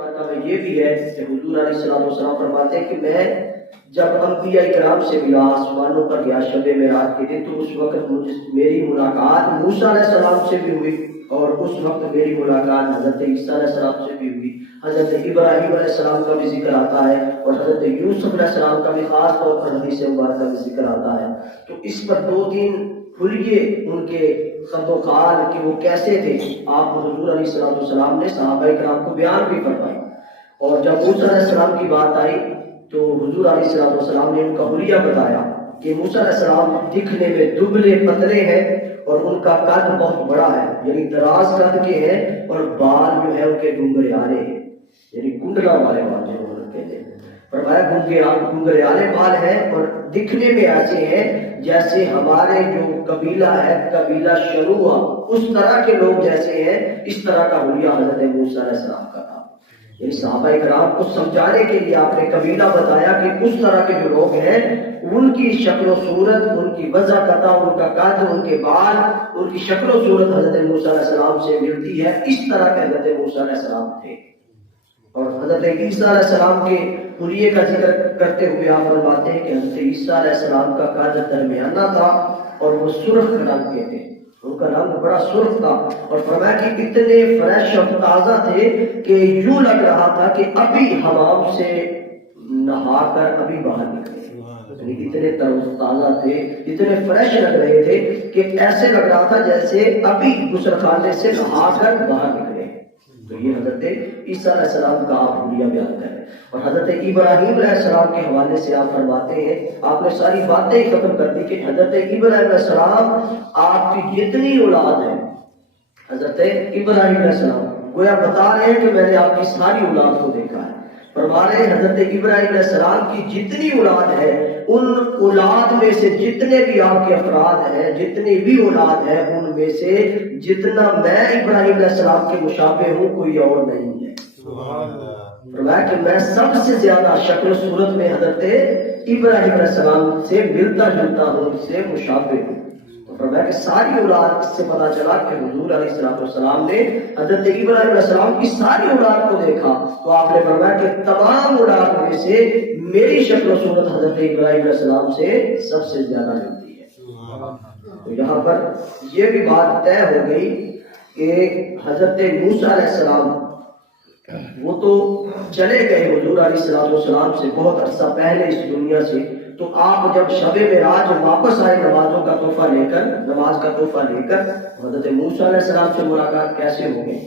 مبارکہ میں یہ بھی ہے کہ حضور علیہ الصلوۃ والسلام فرماتے ہیں کہ میں جب انبیاء کرام سے ملا آسمانوں پر گیا شب معراج کے دن تو اس وقت میری ملاقات موسیٰ علیہ السلام سے بھی ہوئی اور اس وقت میری ملاقات حضرت عیسیٰ علیہ السلام سے بھی ہوئی. حضرت ابراہیم علیہ السلام کا بھی ذکر آتا ہے اور حضرت یوسف علیہ السلام کا بھی خاص طور پر حدیث مبارکہ میں ذکر آتا ہے. تو اس پر 2-3 کھلیے ان کے خط و خال کہ وہ کیسے تھے آپ حضور علیہ الصلوۃ والسلام نے صحابہ کرام کو بیان بھی فرمائی. اور جب موسیٰ علیہ السلام کی بات آئی تو حضور علیہ الصلوۃ والسلام نے ان کا حلیہ بتایا کہ موسیٰ علیہ السلام دکھنے میں دبلے پتلے ہیں اور ان کا قد بہت بڑا ہے، یعنی دراز قد کے ہیں اور بال جو ہے ان کے گنگریالے ہیں، یعنی کنڈلا والے بال جو کہتے ہیں. فرمایا گنگریالے بال ہیں اور دکھنے میں ایسے ہیں جیسے ہمارے جو قبیلہ ہے قبیلہ شروع اس طرح کے لوگ جیسے ہیں. اس طرح کا حلیہ حضرت موسیٰ علیہ السلام کا تھا. یعنی صحابہ کرام کو سمجھانے کے لیے آپ نے قبیلہ بتایا کہ اس طرح کے جو لوگ ہیں ان کی شکل و صورت، ان کی وضع قطع، ان کا قد، ان کے بال، ان کی شکل و صورت حضرت موسیٰ علیہ السلام سے ملتی ہے. اس طرح کے حضرت موسیٰ علیہ السلام تھے. اور حضرت عیسیٰ علیہ السلام کے حلیے کا ذکر کرتے ہوئے آپ فرماتے ہیں کہ حضرت عیسیٰ علیہ السلام کا قد درمیانہ تھا اور وہ سرخ رنگ کے تھے، ان کا رنگ بڑا سرخ تھا. اور فرمایا کہ اتنے فریش اور تازہ تھے کہ یوں لگ رہا تھا کہ ابھی حمام سے نہا کر ابھی باہر نکلے. اتنے تازہ تھے، اتنے فریش لگ رہے تھے کہ ایسے لگ رہا تھا جیسے ابھی غسل خانے سے نہا کر باہر نکلے. تو یہ حضرت عیسیٰ علیہ السلام کا آپ حلیہ بیان کریں. اور حضرت ابراہیم علیہ السلام کے حوالے سے آپ فرماتے ہیں، آپ نے ساری باتیں ختم کر دی کہ حضرت ابراہیم علیہ السلام آپ کی جتنی اولاد ہے، حضرت ابراہیم علیہ السلام گویا بتا رہے ہیں کہ میں نے آپ کی ساری اولاد کو دیکھا ہے. فرما رہے ہیں حضرت ابراہیم علیہ السلام کی جتنی اولاد ہے ان اولاد میں سے جتنے بھی آپ کے افراد ہیں، جتنی بھی اولاد ہے ان میں سے جتنا میں ابراہیم علیہ السلام کے مشابہ ہوں کوئی اور نہیں ہے. فرمایا کہ میں سب سے زیادہ شکل و صورت میں حضرت ابراہیم علیہ السلام سے ملتا جلتا ہوں، ان سے مشابہ ہوں. فرمایا کہ ساری اولاد سے پتہ چلا کہ حضور علیہ السلام نے حضرت ابراہیم علیہ السلام کی ساری اولاد کو دیکھا. تو آپ نے فرمایا کہ تمام اولاد میں سے میری شکل و صورت حضرت ابراہیم علیہ السلام سے سب سے زیادہ ملتی ہے. تو یہاں پر یہ بھی بات طے ہو گئی کہ حضرت موسیٰ علیہ السلام وہ تو چلے گئے حضور علیہ السلام سے بہت عرصہ پہلے اس دنیا سے. تو آپ جب شب معراج واپس آئے نمازوں کا تحفہ لے کر، نماز کا تحفہ لے کر، حضرت موسیٰ علیہ السلام سے ملاقات کیسے ہو گئی؟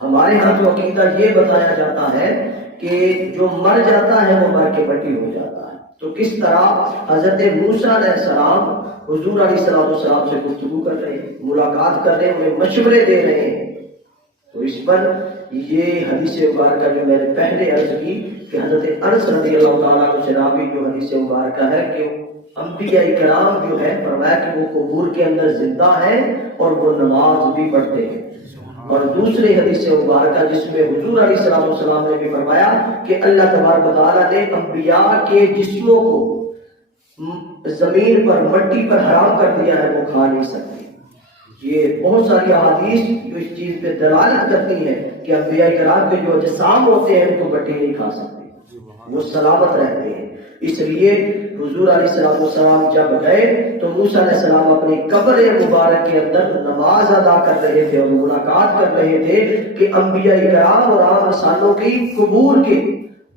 ہمارے ہاں تو عقیدہ یہ بتایا جاتا ہے کہ جو مر جاتا ہے وہ مر کے مٹی ہو جاتا ہے. تو کس طرح حضرت موسیٰ علیہ السلام حضور علیہ السلام سے گفتگو کر رہے ہیں، ملاقات کر رہے ہیں، انہیں مشورے دے رہے ہیں. تو اس پر یہ حدیث مبارکہ جو میں نے پہلے عرض کی کہ حضرت انس رضی اللہ تعالیٰ عنہ سے راوی جو حدیث مبارکہ ہے کہ انبیاء کرام جو ہے فرمایا کہ وہ قبور کے اندر زندہ ہیں اور وہ نماز بھی پڑھتے ہیں. اور دوسری حدیث مبارکہ جس میں حضور علیہ السلام نے بھی فرمایا کہ اللہ تبارک و تعالیٰ نے انبیاء کے جسموں کو زمین پر مٹی پر حرام کر دیا ہے، وہ کھا نہیں سکتے. یہ بہت ساری احادیث جو اس چیز پہ دلالت کرتی ہیں کہ انبیاء کرام کے جو اجسام ہوتے ہیں ان کو مٹی نہیں کھا سکتے، وہ سلامت رہتے ہیں. اس لیے حضور علیہ السلام جب گئے تو موسیٰ علیہ السلام اپنی قبر مبارک کے اندر نماز ادا کر رہے تھے اور ملاقات کر رہے تھے کہ انبیاء کرام اور عام انسانوں کی قبور کے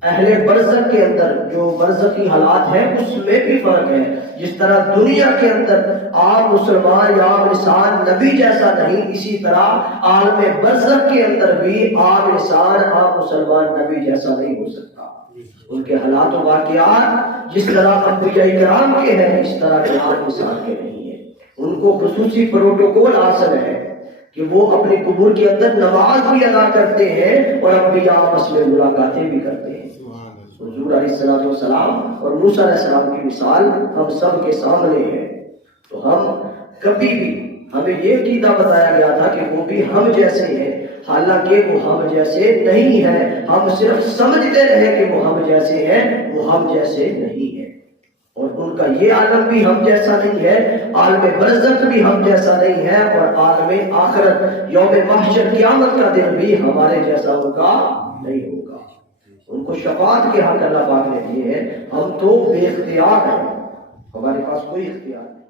اہل برزخ کے اندر جو برزخی حالات ہیں اس میں بھی فرق ہے. جس طرح دنیا کے اندر عام مسلمان یا عام انسان نبی جیسا نہیں، اسی طرح عالم برزخ کے اندر بھی عام انسان عام مسلمان نبی جیسا نہیں ہو سکتا. ان کے حالات و واقعات جس طرح انبیاء کرام کے ہیں اس طرح کے عام انسان کے نہیں ہیں. ان کو خصوصی پروٹوکول حاصل ہے کہ وہ اپنی قبور کے اندر نماز بھی ادا کرتے ہیں اور انبیاء آپس میں ملاقاتیں بھی کرتے ہیں. حضور علیہ السلام اور موسیٰ علیہ السلام کی مثال ہم سب کے سامنے ہے. تو ہم کبھی بھی ہمیں یہ عقیدہ بتایا گیا تھا کہ وہ بھی ہم جیسے ہیں، حالانکہ وہ ہم جیسے نہیں ہیں. ہم صرف سمجھتے رہے کہ وہ ہم جیسے ہیں، وہ ہم جیسے نہیں ہیں. اور ان کا یہ عالم بھی ہم جیسا نہیں ہے، عالم برزخ بھی ہم جیسا نہیں ہے، اور عالم آخرت یوم محشر قیامت کا دن بھی ہمارے جیسا ان کا نہیں ہوگا. ان کو شفاعت کے حق اللہ پاک نے دیے ہیں. ہم تو بے اختیار ہیں, ہمارے پاس کوئی اختیار نہیں.